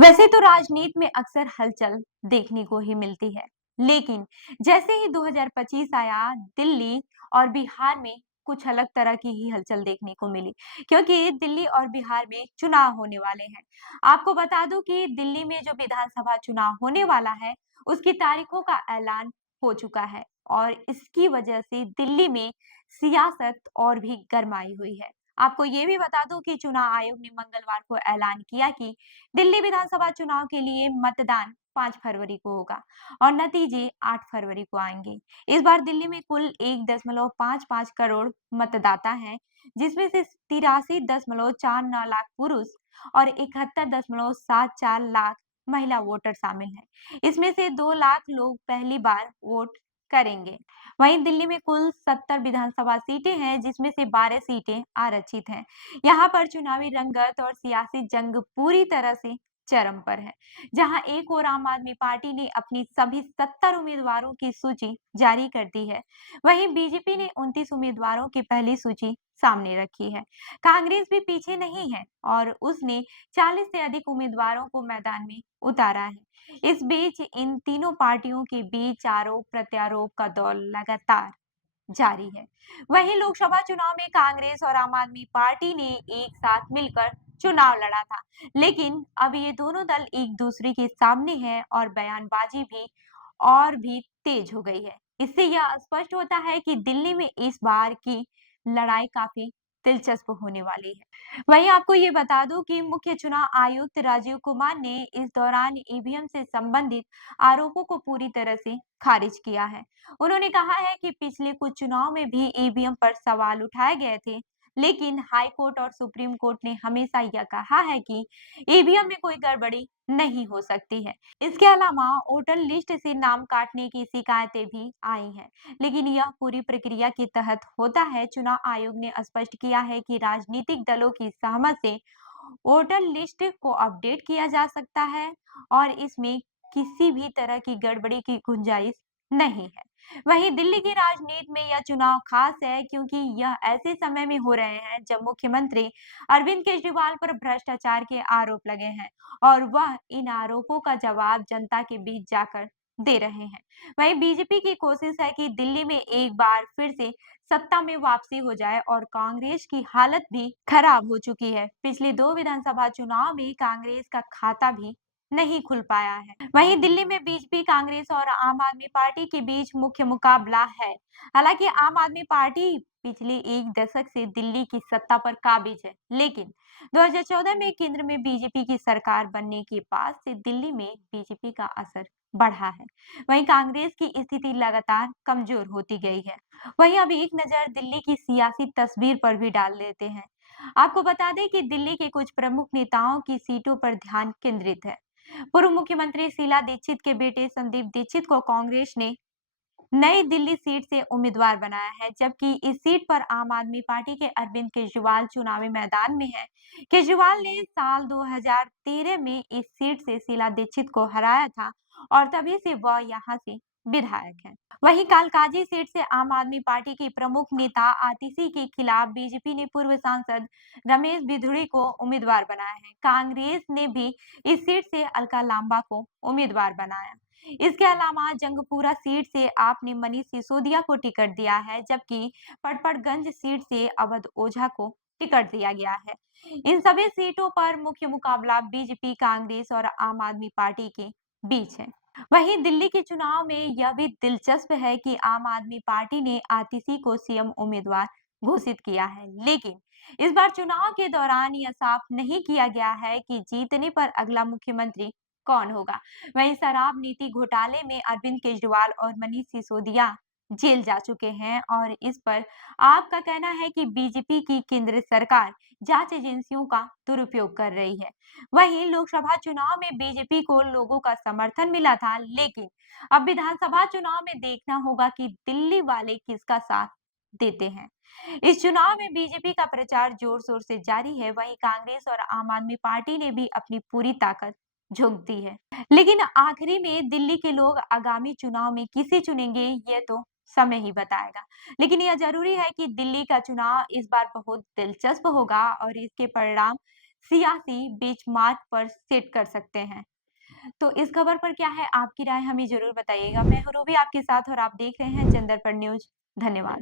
वैसे तो राजनीति में अक्सर हलचल देखने को ही मिलती है, लेकिन जैसे ही 2025 आया, दिल्ली और बिहार में कुछ अलग तरह की ही हलचल देखने को मिली, क्योंकि दिल्ली और बिहार में चुनाव होने वाले हैं। आपको बता दूं कि दिल्ली में जो विधानसभा चुनाव होने वाला है, उसकी तारीखों का ऐलान हो चुका है और इसकी वजह से दिल्ली में सियासत और भी गरमाई हुई है। आपको ये भी बता दूं कि चुनाव आयोग ने मंगलवार को ऐलान किया कि दिल्ली विधानसभा चुनाव के लिए मतदान 5 फरवरी को होगा और नतीजे 8 फरवरी को आएंगे। इस बार दिल्ली में कुल 1.55 करोड़ मतदाता हैं, जिसमें से 83.49 लाख पुरुष और 71.74 लाख महिला वोटर शामिल हैं। इसमें से 2 लाख लोग पहली बार वोट करेंगे। वहीं दिल्ली में कुल 70 विधानसभा सीटें हैं, जिसमें से 12 सीटें आरक्षित हैं। यहाँ पर चुनावी रंगत और सियासी जंग पूरी तरह से चरम पर है, जहां एक ओर आम आदमी पार्टी ने अपनी सभी 70 उम्मीदवारों की सूची जारी कर दी है, वहीं बीजेपी ने 29 उम्मीदवारों की पहली सूची सामने रखी है। कांग्रेस भी पीछे नहीं है और उसने 40 से अधिक उम्मीदवारों को मैदान में उतारा है। इस बीच इन तीनों पार्टियों के बीच आरोप प्रत्यारोप का दौर लगातार जारी है। वहीं लोकसभा चुनाव में कांग्रेस और आम आदमी पार्टी ने एक साथ मिलकर चुनाव लड़ा था, लेकिन अब ये दोनों दल एक दूसरे के सामने हैं और बयानबाजी भी और भी तेज हो गई है। इससे यह स्पष्ट होता है कि दिल्ली में इस बार की लड़ाई काफी दिलचस्प होने वाली है। वहीं आपको ये बता दूं कि मुख्य चुनाव आयुक्त राजीव कुमार ने इस दौरान ईवीएम से संबंधित आरोपों को पूरी तरह से खारिज किया है। उन्होंने कहा है कि पिछले कुछ चुनाव में भी ईवीएम पर सवाल उठाए गए थे, लेकिन हाई कोर्ट और सुप्रीम कोर्ट ने हमेशा यह कहा है कि ईवीएम में कोई गड़बड़ी नहीं हो सकती है। इसके अलावा वोटर लिस्ट से नाम काटने की शिकायतें भी आई हैं, लेकिन यह पूरी प्रक्रिया के तहत होता है। चुनाव आयोग ने स्पष्ट किया है कि राजनीतिक दलों की सहमति से वोटर लिस्ट को अपडेट किया जा सकता है और इसमें किसी भी तरह की गड़बड़ी की गुंजाइश नहीं है। वहीं दिल्ली की राजनीति में यह चुनाव खास है, क्योंकि यह ऐसे समय में हो रहे हैं जब मुख्यमंत्री अरविंद केजरीवाल पर भ्रष्टाचार के आरोप लगे हैं और वह इन आरोपों का जवाब जनता के बीच जाकर दे रहे हैं। वहीं बीजेपी की कोशिश है कि दिल्ली में एक बार फिर से सत्ता में वापसी हो जाए और कांग्रेस की हालत भी खराब हो चुकी है। पिछले 2 विधानसभा चुनाव में कांग्रेस का खाता भी नहीं खुल पाया है। वहीं दिल्ली में बीजेपी, कांग्रेस और आम आदमी पार्टी के बीच मुख्य मुकाबला है। हालांकि आम आदमी पार्टी पिछले एक दशक से दिल्ली की सत्ता पर काबिज है, लेकिन 2014 में केंद्र में बीजेपी की सरकार बनने के बाद से दिल्ली में बीजेपी का असर बढ़ा है। वहीं कांग्रेस की स्थिति लगातार कमजोर होती गई है। वहीं अब एक नजर दिल्ली की सियासी तस्वीर पर भी डाल लेते हैं। आपको बता दें कि दिल्ली के कुछ प्रमुख नेताओं की सीटों पर ध्यान केंद्रित है। पूर्व मुख्यमंत्री शीला दीक्षित के बेटे संदीप दीक्षित को कांग्रेस ने नई दिल्ली सीट से उम्मीदवार बनाया है, जबकि इस सीट पर आम आदमी पार्टी के अरविंद केजरीवाल चुनावी मैदान में है। केजरीवाल ने साल 2013 में इस सीट से शीला दीक्षित को हराया था और तभी से वह यहां से विधायक है। वहीं कालकाजी सीट से आम आदमी पार्टी की प्रमुख नेता आतिशी के खिलाफ बीजेपी ने पूर्व सांसद रमेश बिधूड़ी को उम्मीदवार बनाया है। कांग्रेस ने भी इस सीट से अलका लांबा को उम्मीदवार बनाया। इसके अलावा जंगपुरा सीट से आपने मनीष सिसोदिया को टिकट दिया है, जबकि पटपड़गंज सीट से अवध ओझा को टिकट दिया गया है। इन सभी सीटों पर मुख्य मुकाबला बीजेपी, कांग्रेस और आम आदमी पार्टी के बीच है। वहीं दिल्ली के चुनाव में यह भी दिलचस्प है कि आम आदमी पार्टी ने आतिशी को सीएम उम्मीदवार घोषित किया है, लेकिन इस बार चुनाव के दौरान यह साफ नहीं किया गया है कि जीतने पर अगला मुख्यमंत्री कौन होगा। वहीं शराब नीति घोटाले में अरविंद केजरीवाल और मनीष सिसोदिया जेल जा चुके हैं और इस पर आपका कहना है कि बीजेपी की केंद्र सरकार जांच एजेंसियों का दुरुपयोग कर रही है। वहीं लोकसभा चुनाव में बीजेपी को लोगों का समर्थन मिला था, लेकिन अब विधानसभा चुनाव में देखना होगा कि दिल्ली वाले किसका साथ देते हैं। इस चुनाव में बीजेपी का प्रचार जोर शोर से जारी है, वहीं कांग्रेस और आम आदमी पार्टी ने भी अपनी पूरी ताकत झोंक दी है। लेकिन आखिरी में दिल्ली के लोग आगामी चुनाव में किसे चुनेंगे, ये तो समय ही बताएगा। लेकिन यह जरूरी है कि दिल्ली का चुनाव इस बार बहुत दिलचस्प होगा और इसके परिणाम सियासी बेंचमार्क पर सेट कर सकते हैं। तो इस खबर पर क्या है आपकी राय हमें ज़रूर बताइएगा। मैं हूँ रूबी आपके साथ और आप देख रहे हैं जनदर्पण न्यूज़। धन्यवाद।